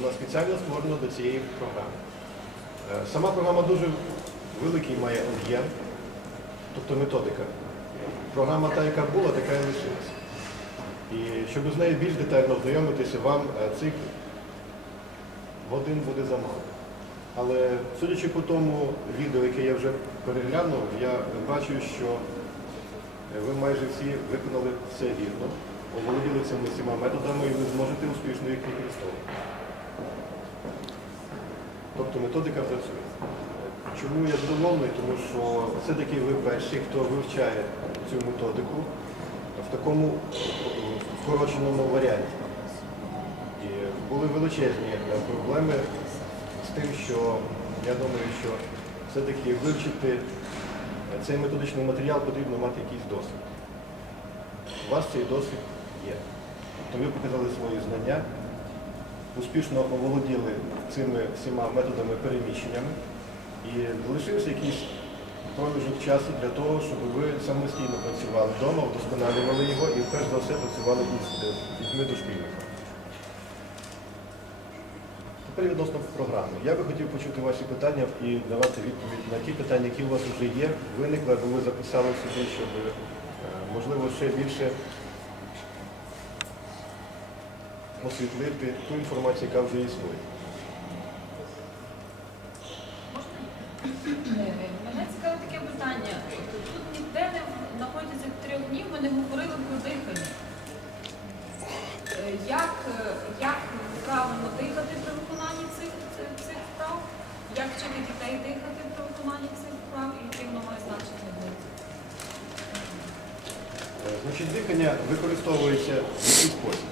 вона спеціально створена до цієї програми. Е, Сама програма дуже великий має об'єм, тобто методика. Програма та, яка була, така і лишилася. І щоб з нею більш детально ознайомитися, вам е, цих годин буде замало. Але судячи по тому відео, яке я вже переглянув, я бачу, що е, ви майже всі виконали все вірно, оволоділи цими всіма методами і ви зможете успішно їх використовувати. Тобто методика працює. Чому я задоволений? Тому що все-таки ви перші, хто вивчає цю методику в такому е, скороченому варіанті. І були величезні е, проблеми з тим, що я думаю, що все-таки вивчити е, цей методичний матеріал потрібно мати якийсь досвід. У вас цей досвід є. Тобто ви показали свої знання, успішно оволоділи цими всіма методами переміщеннями і залишився якийсь проміжок часу для того, щоб ви самостійно працювали вдома, вдосконалювали його і перш за все працювали із дітьми дошкільниками. Тепер відносно програми. Я би хотів почути ваші питання і давати відповідь на ті питання, які у вас вже є, виникли, або ви записали собі, щоб е, можливо ще більше освітлити ту інформацію, яка вже існує. Е, Мене цікаве таке питання. Тут ніде не протязі трьох днів ми не говорили про дихання. Е, Як, е, як правильно дихати при виконанні цих, цих, вправ? Як вчити дітей дихати при виконанні цих вправ і яке воно має значення для? Е, Значить, дихання використовується в який спосіб.